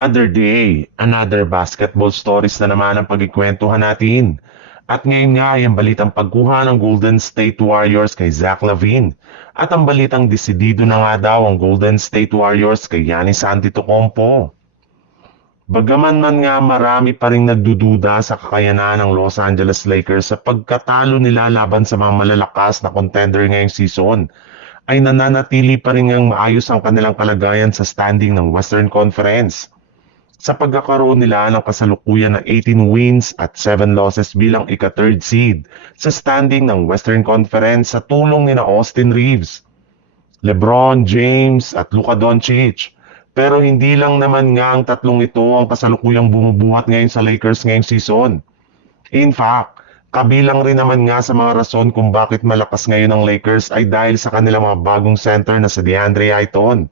Another day, another basketball stories na naman ang pagkikwentuhan natin. At ngayon nga ay ang balitang pagkuha ng Golden State Warriors kay Zach LaVine. At ang balitang desidido na nga daw ang Golden State Warriors kay Giannis Antetokounmpo. Bagaman man nga marami pa ring nagdududa sa kakayanan ng Los Angeles Lakers sa pagkatalo nila laban sa mga malalakas na contender ngayong season, ay nananatili pa rin ngang maayos ang kanilang kalagayan sa standing ng Western Conference sa pagkakaroon nila ng kasalukuyan ng 18 wins at 7 losses bilang ika-third seed sa standing ng Western Conference sa tulong ni Austin Reeves, LeBron James at Luka Doncic. Pero hindi lang naman nga ang tatlong ito ang kasalukuyang bumubuhat ngayon sa Lakers ngayong season. In fact, kabilang rin naman nga sa mga rason kung bakit malakas ngayon ang Lakers ay dahil sa kanilang mga bagong center na si DeAndre Ayton.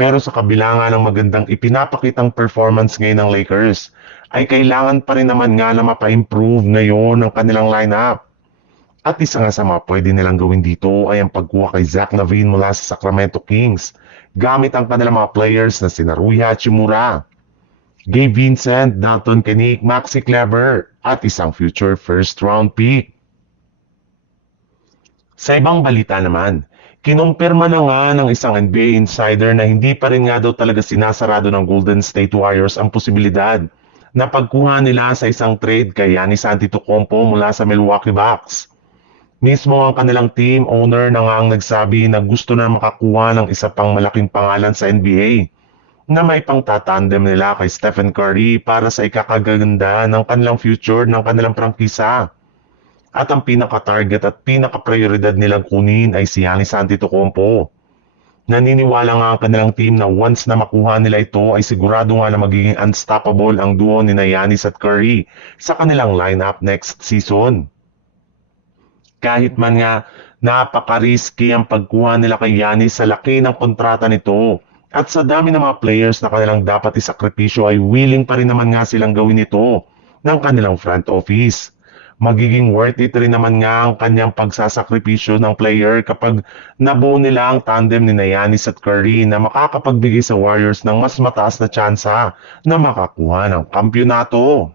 Pero sa kabila nga ng magandang ipinapakitang performance ngayon ng Lakers, ay kailangan pa rin naman nga na mapa-improve ngayon ang kanilang lineup. At isa nga sa mga pwede nilang gawin dito ay ang pagkuha kay Zach LaVine mula sa Sacramento Kings gamit ang kanilang mga players na sina Rui Hachimura, Gabe Vincent, Dalton Kenick, Maxi Kleber at isang future first round pick. Sa ibang balita naman, kinumpirma na nga ng isang NBA insider na hindi pa rin nga daw talaga sinasarado ng Golden State Warriors ang posibilidad na pagkuha nila sa isang trade kay Giannis Antetokounmpo mula sa Milwaukee Bucks. Mismo ang kanilang team owner na nga ang nagsabi na gusto na makakuha ng isa pang malaking pangalan sa NBA na may pangtatandem nila kay Stephen Curry para sa ikakaganda ng kanilang future ng kanilang prangkisa. At ang pinaka-target at pinaka-prioridad nilang kunin ay si Giannis Antetokounmpo. Naniniwala nga ang kanilang team na once na makuha nila ito ay sigurado nga na magiging unstoppable ang duo ni Giannis at Curry sa kanilang lineup next season. Kahit man nga napaka-risky ang pagkuha nila kay Giannis sa laki ng kontrata nito at sa dami ng mga players na kanilang dapat isakripisyo ay willing pa rin naman nga silang gawin ito ng kanilang front office. Magiging worth it rin naman nga ang kanyang pagsasakripisyo ng player kapag nabuo nila ang tandem ni Giannis at Curry na makakapagbigay sa Warriors ng mas mataas na tsansa na makakuha ng kampyonato.